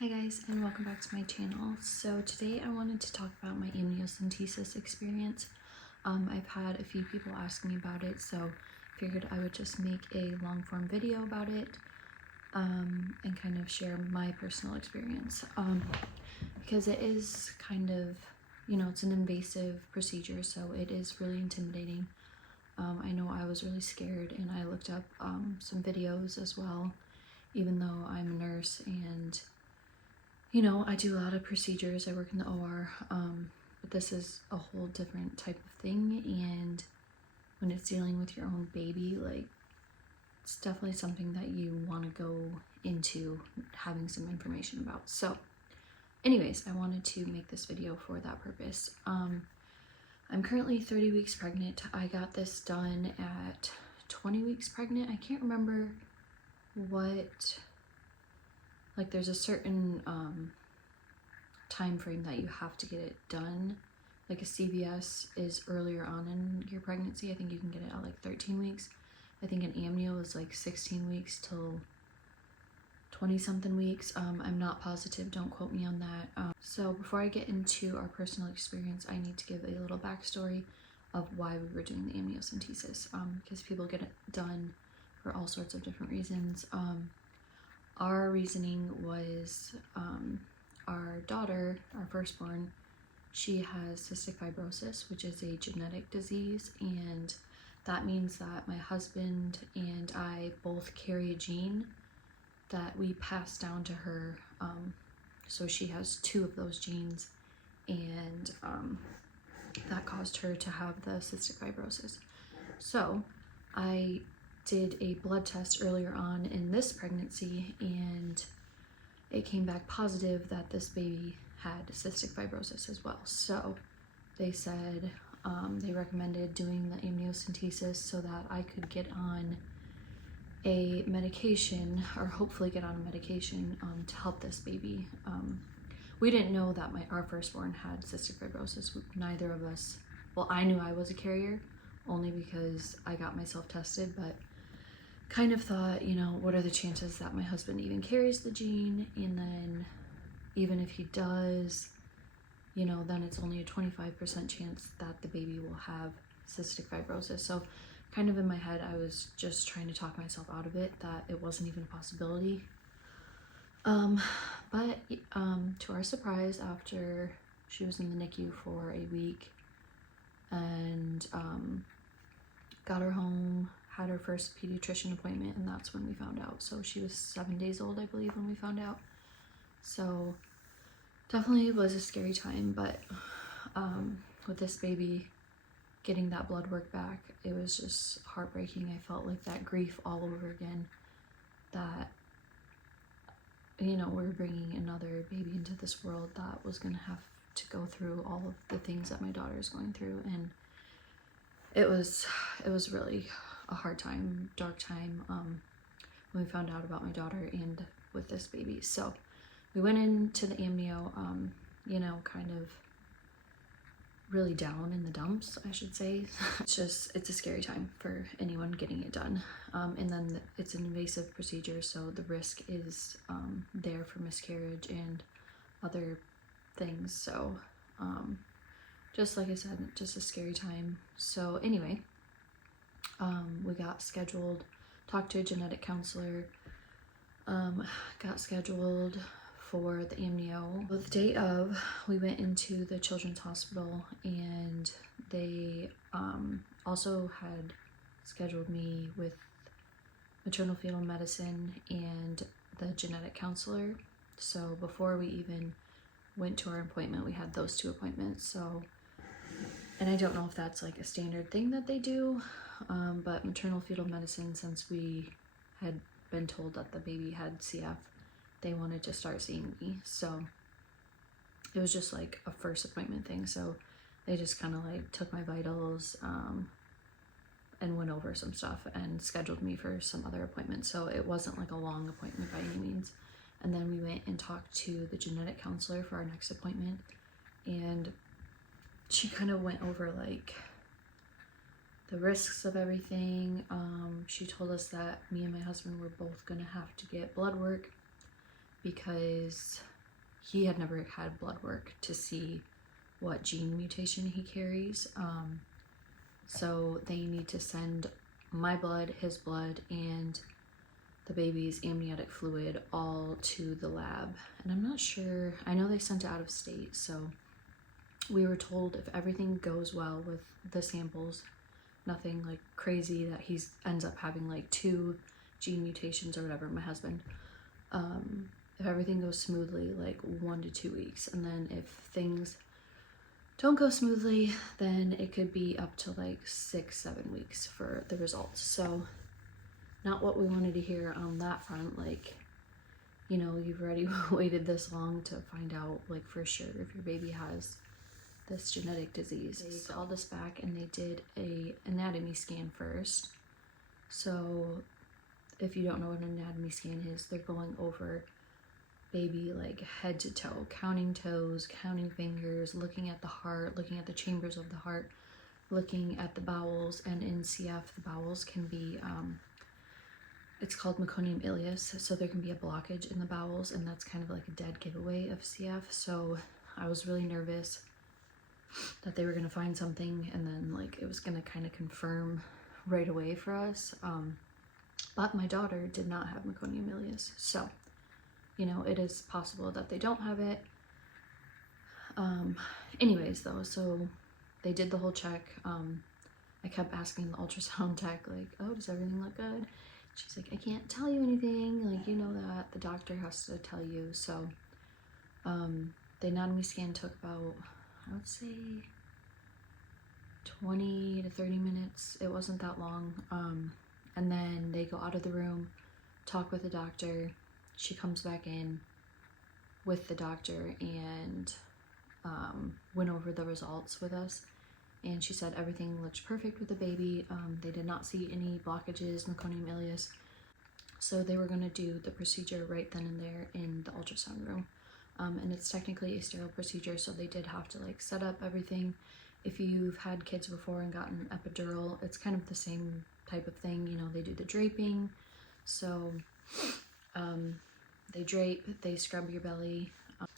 Hi guys, and welcome back to my channel. So today I wanted to talk about my amniocentesis experience. I've had a few people ask me about it, so figured I would just make a long form video about it and kind of share my personal experience because it is kind of, it's an invasive procedure, so it is really intimidating. I know I was really scared, and I looked up some videos as well, even though I'm a nurse and I do a lot of procedures. I work in the OR, but this is a whole different type of thing, and when it's dealing with your own baby, like, it's definitely something that you want to go into having some information about. So anyways, I wanted to make this video for that purpose. I'm currently 30 weeks pregnant. I got this done at 20 weeks pregnant. I can't remember what, like, there's a certain time frame that you have to get it done. Like a CVS is earlier on in your pregnancy. I think you can get it at like 13 weeks. I think an amnio is like 16 weeks till 20 something weeks. I'm not positive, don't quote me on that. So before I get into our personal experience, I need to give a little backstory of why we were doing the amniocentesis, because people get it done for all sorts of different reasons. Our reasoning was our daughter, our firstborn, she has cystic fibrosis, which is a genetic disease, and that means that my husband and I both carry a gene that we pass down to her. So she has two of those genes, and that caused her to have the cystic fibrosis. So I did a blood test earlier on in this pregnancy, and it came back positive that this baby had cystic fibrosis as well. So they said they recommended doing the amniocentesis so that I could get on a medication, or hopefully get on a medication to help this baby. We didn't know that our firstborn had cystic fibrosis. Neither of us, well, I knew I was a carrier only because I got myself tested, but kind of thought, what are the chances that my husband even carries the gene? And then even if he does, then it's only a 25% chance that the baby will have cystic fibrosis. So kind of in my head, I was just trying to talk myself out of it, that it wasn't even a possibility. But to our surprise, after she was in the NICU for a week and got her home, had her first pediatrician appointment, and that's when we found out. So she was 7 days old, I believe, when we found out. So definitely was a scary time, but with this baby, getting that blood work back, it was just heartbreaking. I felt like that grief all over again, that we're bringing another baby into this world that was gonna have to go through all of the things that my daughter is going through. And it was really a hard time, dark time, when we found out about my daughter and with this baby. So we went into the amnio, kind of really down in the dumps, I should say. It's a scary time for anyone getting it done. And then it's an invasive procedure, so the risk is there for miscarriage and other things. So just like I said, just a scary time. So anyway, we got scheduled, talked to a genetic counselor, got scheduled for the amnio. The day of, we went into the children's hospital, and they also had scheduled me with maternal fetal medicine and the genetic counselor. So before we even went to our appointment, we had those two appointments. So, and I don't know if that's like a standard thing that they do, but maternal fetal medicine, since we had been told that the baby had CF, they wanted to start seeing me. So it was just like a first appointment thing. So they just kind of like took my vitals and went over some stuff and scheduled me for some other appointments. So it wasn't like a long appointment by any means. And then we went and talked to the genetic counselor for our next appointment, and she kind of went over like the risks of everything. She told us that me and my husband were both gonna have to get blood work because he had never had blood work to see what gene mutation he carries. So they need to send my blood, his blood, and the baby's amniotic fluid all to the lab. And I'm not sure, I know they sent it out of state, so we were told if everything goes well with the samples, nothing like crazy that he ends up having like 2 gene mutations or whatever, my husband, if everything goes smoothly, like 1 to 2 weeks. And then if things don't go smoothly, then it could be up to like 6-7 weeks for the results. So not what we wanted to hear on that front. Like, you know, you've already waited this long to find out like for sure if your baby has this genetic disease. They called us back and they did a anatomy scan first. So if you don't know what an anatomy scan is, they're going over baby like head to toe, counting toes, counting fingers, looking at the heart, looking at the chambers of the heart, looking at the bowels. And in CF, the bowels can be it's called meconium ileus, so there can be a blockage in the bowels, and that's kind of like a dead giveaway of CF. So I was really nervous that they were going to find something and then like it was going to kind of confirm right away for us. But my daughter did not have meconium ileus, so you know, it is possible that they don't have it. Anyways though, so they did the whole check. I kept asking the ultrasound tech like, oh, does everything look good? She's like, I can't tell you anything, like, you know that the doctor has to tell you. So the anatomy scan took about, I would say 20 to 30 minutes. It wasn't that long. And then they go out of the room, talk with the doctor. She comes back in with the doctor and went over the results with us. And she said everything looked perfect with the baby. They did not see any blockages, meconium ileus. So they were going to do the procedure right then and there in the ultrasound room. And it's technically a sterile procedure, so they did have to like set up everything. If you've had kids before and gotten epidural, it's kind of the same type of thing. You know, they do the draping. So they drape, they scrub your belly,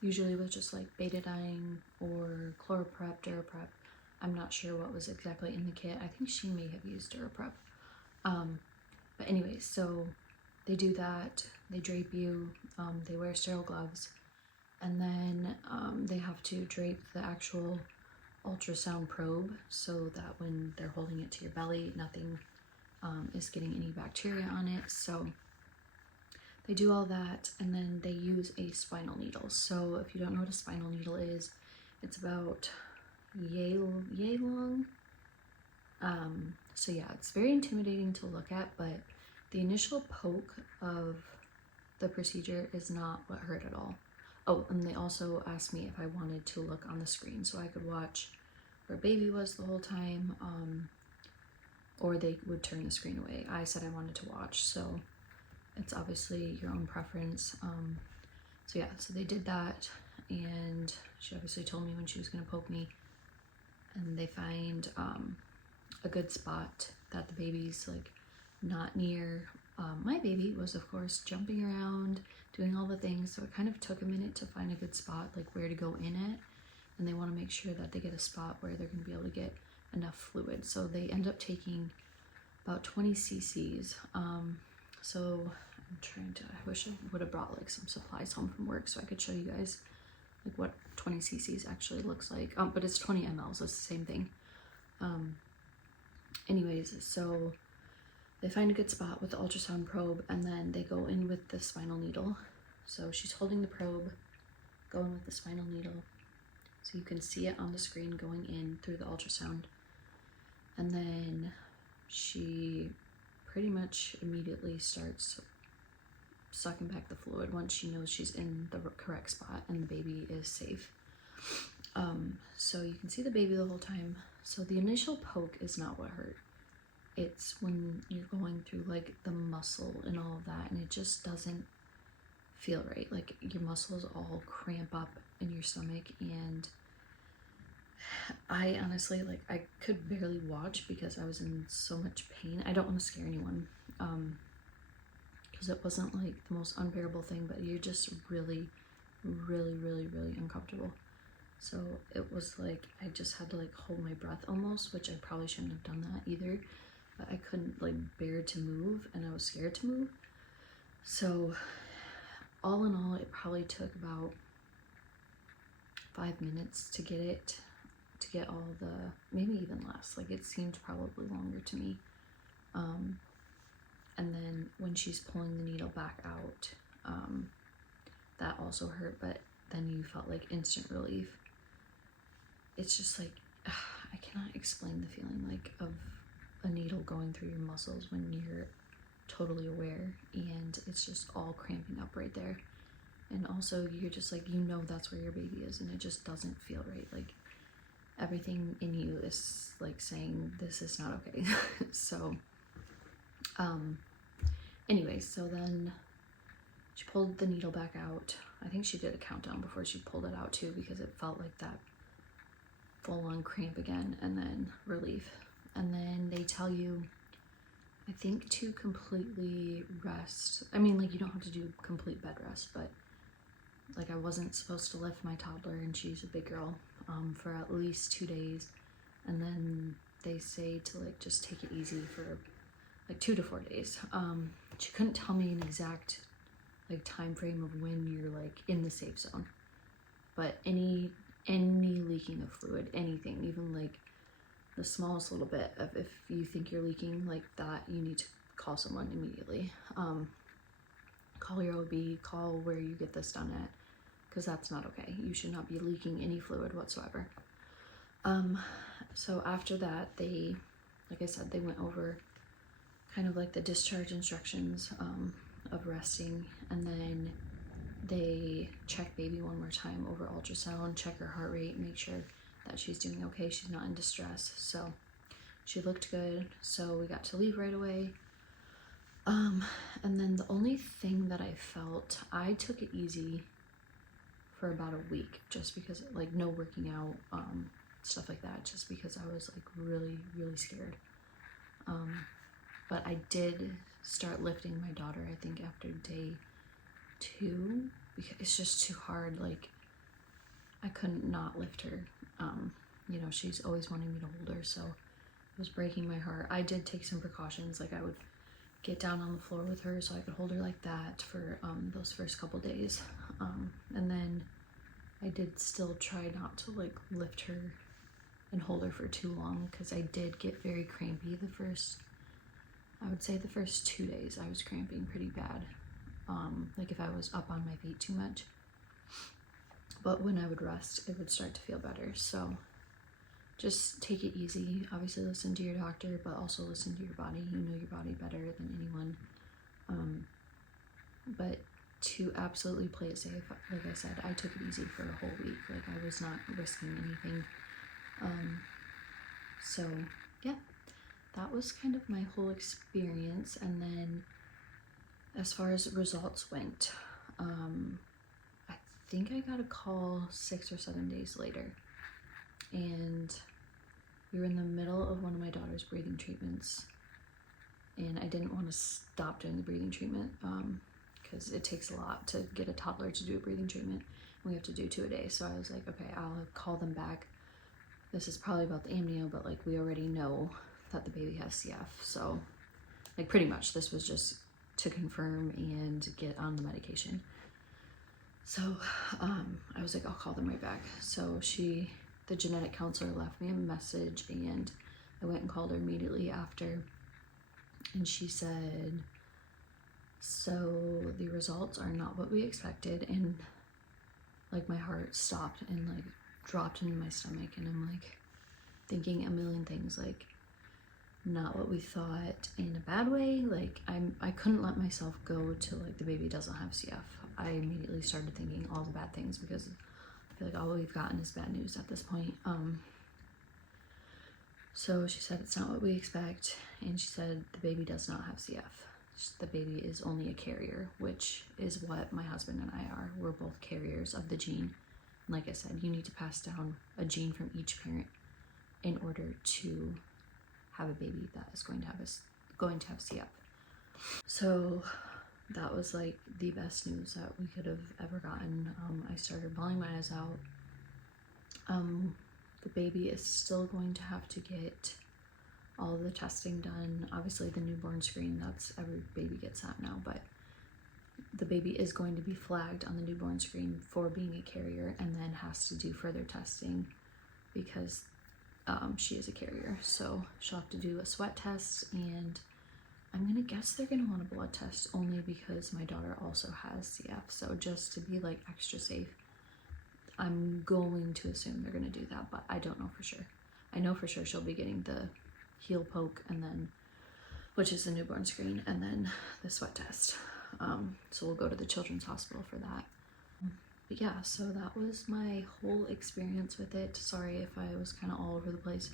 usually with just like betadine or Chloroprep, Duraprep. I'm not sure what was exactly in the kit. I think she may have used Duraprep. But anyways, so they do that, they drape you, they wear sterile gloves, and then they have to drape the actual ultrasound probe so that when they're holding it to your belly, nothing is getting any bacteria on it. So they do all that, and then they use a spinal needle. So if you don't know what a spinal needle is, it's about yay long. So yeah, it's very intimidating to look at, but the initial poke of the procedure is not what hurt at all. Oh, and they also asked me if I wanted to look on the screen so I could watch where baby was the whole time, or they would turn the screen away. I said I wanted to watch, so it's obviously your own preference. So yeah, so they did that, and she obviously told me when she was gonna poke me, and they find a good spot that the baby's like not near. My baby was of course jumping around, doing all the things, so it kind of took a minute to find a good spot, like where to go in it, and they want to make sure that they get a spot where they're going to be able to get enough fluid. So they end up taking about 20 cc's. So I'm trying to, I wish I would have brought like some supplies home from work so I could show you guys like what 20 cc's actually looks like. But it's 20 mLs, it's the same thing. Anyways, so they find a good spot with the ultrasound probe, and then they go in with the spinal needle. So she's holding the probe, going with the spinal needle. So you can see it on the screen going in through the ultrasound. And then she pretty much immediately starts sucking back the fluid once she knows she's in the correct spot and the baby is safe. So you can see the baby the whole time. So the initial poke is not what hurt. It's when you're going through like the muscle and all of that, and it just doesn't feel right. Like your muscles all cramp up in your stomach, and I honestly, like, I could barely watch because I was in so much pain. I don't want to scare anyone, because it wasn't like the most unbearable thing, but you're just really really, really, really uncomfortable. So it was like I just had to like hold my breath almost, which I probably shouldn't have done that either, but I couldn't like bear to move, and I was scared to move. So all in all, it probably took about 5 minutes to get all the, maybe even less, like it seemed probably longer to me. And then when she's pulling the needle back out, that also hurt, but then you felt like instant relief. It's just like, I cannot explain the feeling like of a needle going through your muscles when you're totally aware, and it's just all cramping up right there. And also you're just like, you know that's where your baby is, and it just doesn't feel right. Like everything in you is like saying this is not okay. So anyway, so then she pulled the needle back out. I think she did a countdown before she pulled it out too, because it felt like that full-on cramp again, and then relief. And then they tell you, I think, to completely rest. I mean, like, you don't have to do complete bed rest, but like I wasn't supposed to lift my toddler, and she's a big girl, for at least 2 days. And then they say to like just take it easy for like 2 to 4 days. She couldn't tell me an exact like time frame of when you're like in the safe zone, but any leaking of fluid, anything, even like the smallest little bit of, if you think you're leaking like that, you need to call someone immediately. Call your OB, call where you get this done at, because that's not okay. You should not be leaking any fluid whatsoever. So after that, they, like I said, they went over kind of like the discharge instructions of resting, and then they check baby one more time over ultrasound, check her heart rate, make sure that she's doing okay, she's not in distress. So she looked good, so we got to leave right away. And then the only thing that I felt, I took it easy for about a week, just because, like, no working out, stuff like that, just because I was like really, really scared. But I did start lifting my daughter, I think after day 2, because it's just too hard. Like, I couldn't not lift her. You know, she's always wanting me to hold her, so it was breaking my heart. I did take some precautions, like I would get down on the floor with her so I could hold her like that for those first couple days. And then I did still try not to like lift her and hold her for too long, because I did get very crampy I would say the first 2 days I was cramping pretty bad. Like if I was up on my feet too much. But when I would rest, it would start to feel better. So just take it easy. Obviously listen to your doctor, but also listen to your body. You know your body better than anyone. But to absolutely play it safe, like I said, I took it easy for a whole week. Like I was not risking anything. So yeah, that was kind of my whole experience. And then as far as results went, I think I got a call 6 or 7 days later, and we were in the middle of one of my daughter's breathing treatments, and I didn't want to stop doing the breathing treatment because it takes a lot to get a toddler to do a breathing treatment. We have to do 2 a day. So I was like, okay, I'll call them back. This is probably about the amnio, but like we already know that the baby has CF. So like pretty much this was just to confirm and get on the medication. So I was like, I'll call them right back. So the genetic counselor left me a message, and I went and called her immediately after. And she said, so the results are not what we expected. And like my heart stopped and like dropped into my stomach, and I'm like thinking a million things, like not what we thought in a bad way. Like I couldn't let myself go to like the baby doesn't have CF. I immediately started thinking all the bad things, because I feel like all we've gotten is bad news at this point. So she said it's not what we expect, and she said the baby does not have CF. The baby is only a carrier, which is what my husband and I are. We're both carriers of the gene. And like I said, you need to pass down a gene from each parent in order to have a baby that is going to have CF. So that was like the best news that we could have ever gotten. I started bawling my eyes out. The baby is still going to have to get all of the testing done. Obviously the newborn screen, that's every baby gets that now, but the baby is going to be flagged on the newborn screen for being a carrier and then has to do further testing because she is a carrier. So she'll have to do a sweat test, and I'm gonna guess they're gonna want a blood test only because my daughter also has CF. So just to be like extra safe, I'm going to assume they're gonna do that, but I don't know for sure. I know for sure she'll be getting the heel poke, and then, which is the newborn screen, and then the sweat test. So we'll go to the children's hospital for that. But yeah, so that was my whole experience with it. Sorry if I was kind of all over the place.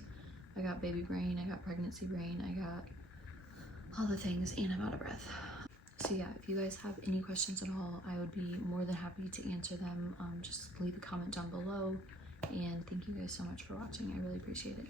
I got baby brain, I got pregnancy brain, I got all the things, and I'm out of breath. So yeah, if you guys have any questions at all, I would be more than happy to answer them. Just leave a comment down below, and thank you guys so much for watching. I really appreciate it.